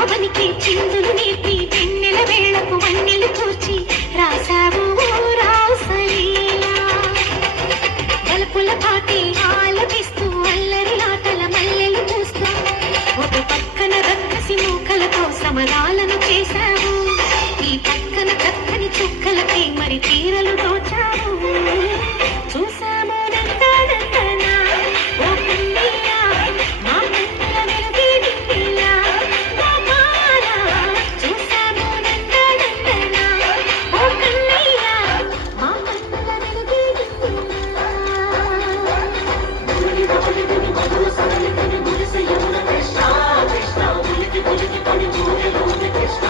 బృందావనికి చిందులు నేర్పి వెన్నెల వేళకు వన్నెలు కూర్చి రాసావు రాసలీలా గలపుల పాటి ఆలపిస్తూ అల్లరి ఆటల మల్లెలు పూస్తూ ఒక పక్కన రక్కసి మూకలతో సమరాలను చేశావు ఈ పక్కన చక్కని చుక్కలకి మరి తీరలు దోచావు చూసాము నందనందనా ఓ కన్నయ్య మా కన్నుల వెలుగే నిన్నెలా మా బాల చూసాము నందనందనా ఓ కన్నయ్య మా కన్నుల వెలుగే నిన్నెలా మధుర సరళి కని మురిసే యమున కృష్ణ కృష్ణ ఉలికి పులికి పడి ఊయలోని కృష్ణ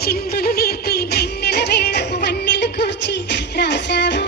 చిందులు నేర్పి వెన్నెల వేళకు వన్నెలు కూర్చి రాసావు